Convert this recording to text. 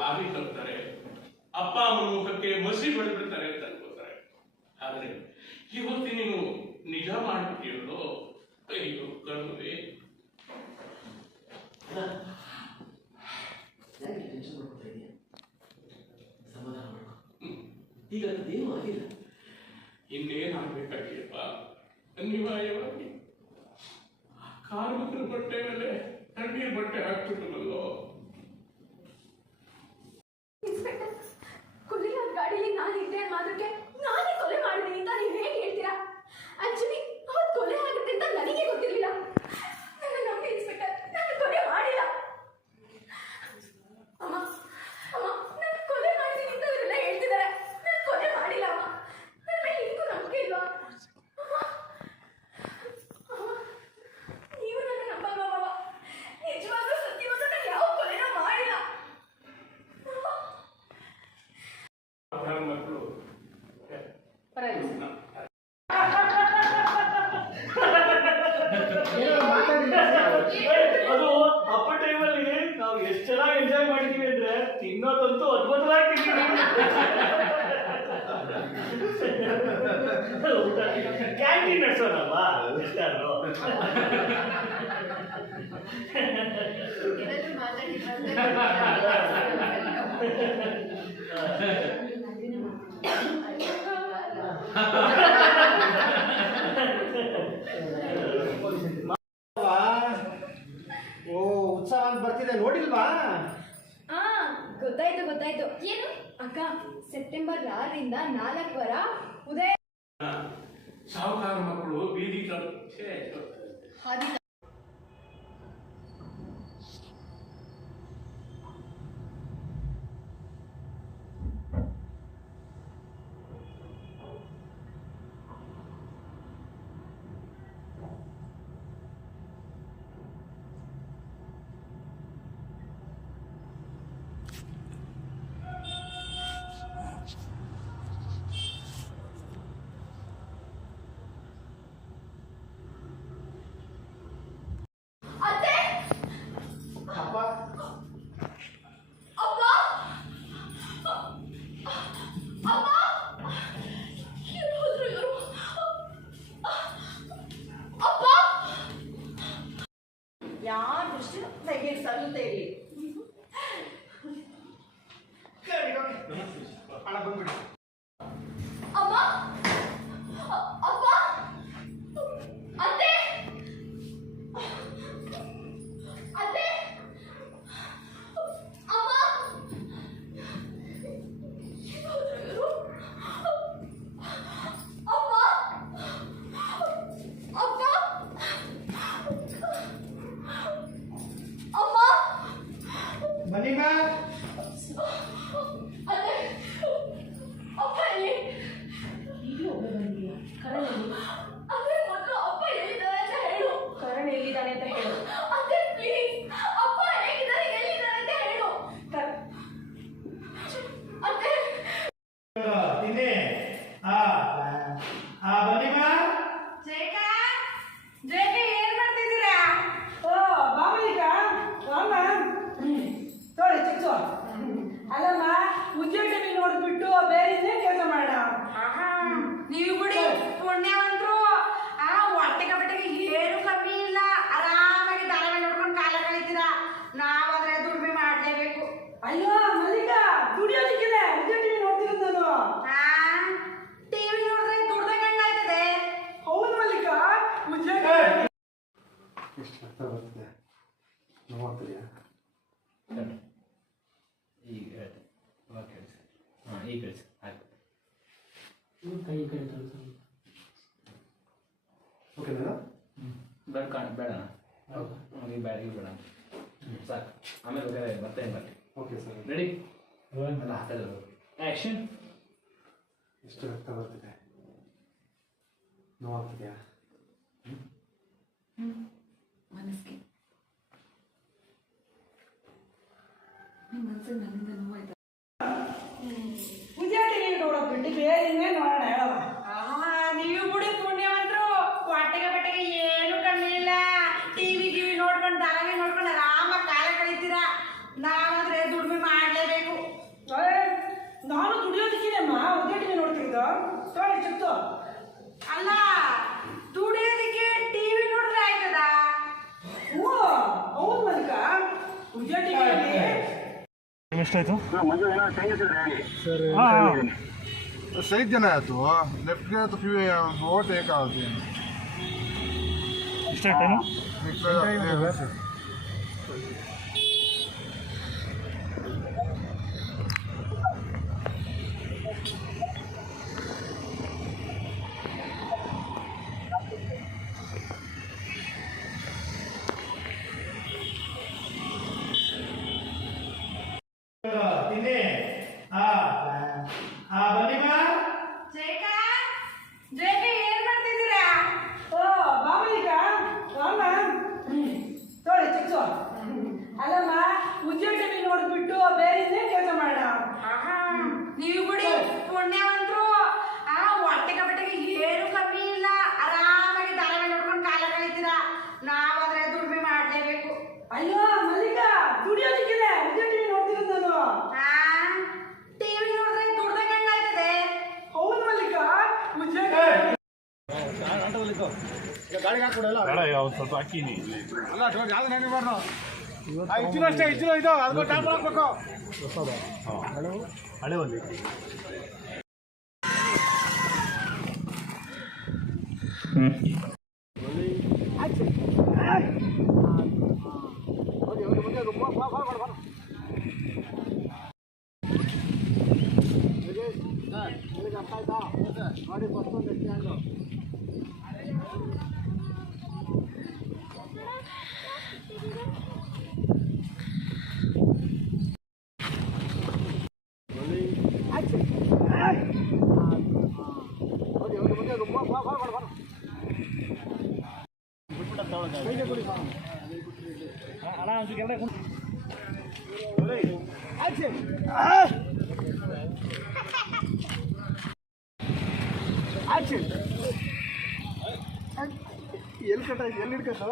ಹಾಗೆ ಕಲ್ತಾರೆ, ಅಪ್ಪ ಅಮ್ಮನ ಮುಖಕ್ಕೆ ಮಸಿ ಹೊಡೆದ್ಬಿಡ್ತಾರೆ ಅಂತ ಅನ್ಕೋತಾರೆ. ಆದ್ರೆ ಇವತ್ತು ನೀನು ನಿಜ ಮಾಡ್ಬಿಟ್ಟಿರೋದು ಅಯ್ಯೋ ಕರುವೆ. ಈಗ ಅದೇನು ಆಗಿಲ್ಲ. ಇನ್ನೇನ್ ಆಗ್ಬೇಕಾಗಿಯಪ್ಪ, ಅನಿವಾರ್ಯವಾಗಿ ಕಾರ್ಮಿಕರ ಬಟ್ಟೆ ಮೇಲೆ ಕಣ್ಣೀರ್ ಬಟ್ಟೆ ಹಾಕ್ಬಿಟ್ಟನಲ್ಲೋ. ಕೊಲೆಗಾರ ಗಾಡಿಯಲ್ಲಿ ನಾನಿದ್ದೆ ಮಾತ್ರಕ್ಕೆ ನಾನೇ ಕೊಲೆ ಮಾಡಿದ್ದೀನಿ ಅಂತ ನೀವು ಹೇಗೆ ಹೇಳ್ತೀರಾ? ಆಕ್ಚುಲಿ ಅವತ್ತು ಕೊಲೆ ಆಗುತ್ತೆ ಅಂತ ನನಗೆ ಗೊತ್ತಿರಲಿಲ್ಲ. ನನ್ನ ನಂಬಿ ಇನ್ಸ್ಪೆಕ್ಟರ್, ನಾನು ಕೊಲೆ ಮಾಡಿಲ್ಲ. ಅಮ್ಮ ಅಮ್ಮ ನಾನು ಕೊಲೆ ಮಾಡಿದ್ದೀನಿ ಅಂತ ಇವರೆಲ್ಲ ಹೇಳ್ತಿದ್ದಾರೆ. ನಾನು ಕೊಲೆ ಮಾಡಿಲ್ಲ ಅಮ್ಮ. ನನ್ನ ಮೇಲೆ ನಿಮಗೂ ನಂಬಿಕೆ ಇಲ್ವಾ? ನೀವು ನನ್ನ ನಂಬಲ್ವಾ ಬಾಬಾ? ನಿಜವಾಗ್ಲೂ ಸತ್ಯವಾದ ನಾನು ಯಾವ ಕೊಲೆನ ಮಾಡಿಲ್ಲ. ಮಕ್ಕಳು ಅದು ಅಪ್ಪ ಟೈಮಲ್ಲಿ ನಾವು ಎಷ್ಟು ಚೆನ್ನಾಗಿ ಎಂಜಾಯ್ ಮಾಡಿದೀವಿ ಅಂದ್ರೆ ತಿನ್ನೋದಂತೂ ಅದ್ಭುತವಾಗಿ ಕ್ಯಾಂಟೀನ್ ನಡೆಸೋಣಲ್ವಾ ಎಷ್ಟಾದ್ರು. ಓ ಉತ್ಸವ ಅಂತ ಬರ್ತಿದೆ, ನೋಡಿಲ್ವಾ? ಗೊತ್ತಾಯ್ತು ಗೊತ್ತಾಯ್ತು. ಏನು ಅಕ್ಕ, ಸೆಪ್ಟೆಂಬರ್ 6ರಿಂದ 4 ಉದಯ ಸಾಹುಕಾರ ಮಕ್ಕಳು ಬೀದಿ ಹಾದಿ ಯಾರ ದೃಷ್ಟಿ ತೆಗೀರಿ, ಸಲ್ಲು ತೆಗೀರಿ. ಹಣ ಬಂದ್ಬಿಡಿ. ಅಮ್ಮ ಅಪ್ಪ ಅತ್ತೆ ಅತ್ತೆ ಅಮ್ಮ ಅಪ್ಪ ಅಪ್ಪ ಅಮ್ಮ ಬನ್ನಿ ಮಾ. ಅತ್ತೆ ಅಪ್ಪ ಎಲ್ಲಿ? ಈಗಲೂ ಒಬ್ಬ ಬಂದಿಲ್ಲ. ಕರಣ್ ಎಲ್ಲಿ? ಅದೇ ಮೊದಲು ಅಪ್ಪ ಎಲ್ಲಿದ್ದಾರೆ ಅಂತ ಹೇಳು. ಕರಣ್ ಎಲ್ಲಿದ್ದಾನೆ ಅಂತ ಹೇಳು. ಅತ್ತೆ ಪ್ಲೀಸ್, ಅಪ್ಪ ಹೇಗಿದ್ದಾರೆ ಎಲ್ಲಿದ್ದಾರೆ ಅಂತ ಹೇಳು. ಅತ್ತೆ ತಿನ್ನಿ. ಬನ್ನಿ ಮಾ. ಏನ್ ಮಾಡ್ತಿದ್ದೀರಾ? ಓ ಬಾಮಲಿಕ ಅಮ್ಮ ತೋಳಿ ಚಿಕ್ಸು. ಅಲ್ಲಮ್ಮ, ಉದ್ಯೋಗ ನೋಡ್ಬಿಟ್ಟು ಬೇರೆ ಇನ್ನೇನ್ ಕೆಲಸ ಮಾಡೋಣ. ನೀವು ಬಿಡಿ ಪುಣ್ಯವಂತರು. ಹೊಟ್ಟೆಗೆ ಬಟ್ಟೆಗೆ ಏನು ಕಮ್ಮಿ ಇಲ್ಲ. ಆರಾಮಾಗಿ ತಲೆ ಮೇಲೆ ನೋಡ್ಕೊಂಡು ಕಾಲ ಕಳೀತೀರಾ. ನಾವಾದ್ರೆ ದುಡಿಮೆ ಮಾಡ್ಲೇಬೇಕು. ಅಯ್ಯೋ ಮಲ್ಲಿಕ, ದುಡಿಯೋದಕ್ಕಿದೆ. ಉದ್ಯೋಗ ನೋಡ್ತಿರೋದು ನಾನು. ಟಿವಿ ನೋಡಿದ್ರೆ ದುಡ್ದಂಗೆ ಹಂಗಾಯ್ತದೆ. ಹೌದು ಮಲ್ಲಿಕ, ಉದ್ಯೋಗ ಎಷ್ಟು ರಕ್ತ ಬರ್ತಿದೆ ನೋಡ್ತೀಯಾ? ಈಗ ಹೇಳ್ತೀನಿ, ಅವಾಗ ಕೇಳಿಸಿ. ಹಾಂ ಈಗ ಕೇಳಿಸಿ, ಆಯ್ತು. ಕೈ ಕೈ ಓಕೆನಾ? ಬೇಡ ಬೇಡ ಈಗ ಬೇಡ ಈಗ ಬೇಡ ಸಾಕು. ಆಮೇಲೆ ಬೇಕಾದ್ರೆ ಬರ್ತೇನೆ ಬರ್ತೀನಿ. Okay sir. ರೆಡಿ? ಎಲ್ಲ ಹಾಕಲ್ಲ. ಆ್ಯಕ್ಷನ್. ಎಷ್ಟು ರಕ್ತ ಬರ್ತಿದೆ ನೋಡ್ತಿದ್ಯಾ? ಮನಸ್ಸಿಗೆ ನಿಮ್ಮ ಮನಸ್ಸಿಗೆ ನನ್ನಿಂದ ನೋವಾಯ್ತು. ಪೂಜಾಟಿ ನೀವು ನೋಡೋದು ಬಿಟ್ಟು ಬೇರೆ ನೋಡೋಣ ಹೇಳವ. ನೀವು ಬಿಡಿ ಪುಣ್ಯವಂತರು. ಹೊಟ್ಟೆಗೆ ಬಟ್ಟೆಗೆ ಏನು ಕಮ್ಮಿ ಇಲ್ಲ. ಟಿವಿ ನೋಡ್ಕೊಂಡು ಧಾರಾವಾಹಿ ನೋಡ್ಕೊಂಡು ಆರಾಮಾಗಿ ಕಾಲ ಕಳೀತೀರಾ. ನಾವಾದ್ರೆ ದುಡಿಮೆ ಮಾಡಲೇಬೇಕು. ಎಷ್ಟಾಯ್ತು ಸರ್ सही जन है तो लेफ्ट के तो फिर बहुत एक आते हैं ಇಷ್ಟ ಟೈಮು ತಿನ್ನಿ ಬನ್ನಿಮ್ಮ ಜಯಕ ಜಯಕ ಏನ್ ಮಾಡ್ತಿದ್ದೀರಾ? ಓ ಬಾಬಲಿಕ ರಾಮ ತೊಳೆ ಚಿಕ್ಸು ಅಲ್ಲಮ್ಮ ಉದ್ಯೋಗ ನೋಡ್ಬಿಟ್ಟು ಬೇರೆ ಇನ್ನೇನ್ ಕೆಲಸ ಮಾಡೋಣ. ನೀವು ಬಿಡಿ ಪುಣ್ಯವಂತರು. ಹೊಟ್ಟೆಗೆ ಬಟ್ಟೆಗೆ ಏನು ಕಮ್ಮಿ ಇಲ್ಲ, ಆರಾಮಾಗಿ ಧಾರಾವಾಹಿ ನೋಡ್ಕೊಂಡು ಕಾಲ ಕಳೀತೀರಾ. ನಾವಾದ್ರೆ ದುಡಿಮೆ ಮಾಡ್ಲೇಬೇಕು. ಅಯ್ಯೋ ಮಲ್ಲಿಕ ದುಡಿಯೋದಕ್ಕಿಲ್ಲ, ಉದ್ಯೋಗ ನೋಡ್ತಿರೋದು ನಾನು. ಟಿವಿ ನೋಡಿದ್ರೆ ದುಡ್ದಂಗೆ ಹೆಂಗಾಯ್ತದೆ? ಹೌದು ಮಲ್ಲಿಕ, ಉದ್ಯೋಗ ಗಾಡಿ ಹಾಕೊಡಲ್ಲ ಬೇಡ ಒಂದು ಸ್ವಲ್ಪ ಹಾಕಿನಿ ಅಲ್ಲ ಯಾವ್ದು ನೆನಪು ಇಚ್ಚಿನ ಅಷ್ಟೇ ಇಚ್ಚಿನ ಇದು ಅದಕ್ಕೆ ಟ್ಯಾಪ್ ಹಾಕ್ಬೇಕು ಹಳೆ ಒಂದು ಎಲ್ಲಿ ಕಟ್ಟಾಯ್ತು ಎಲ್ಲಿ ಹಿಡ್ಕತ್ತ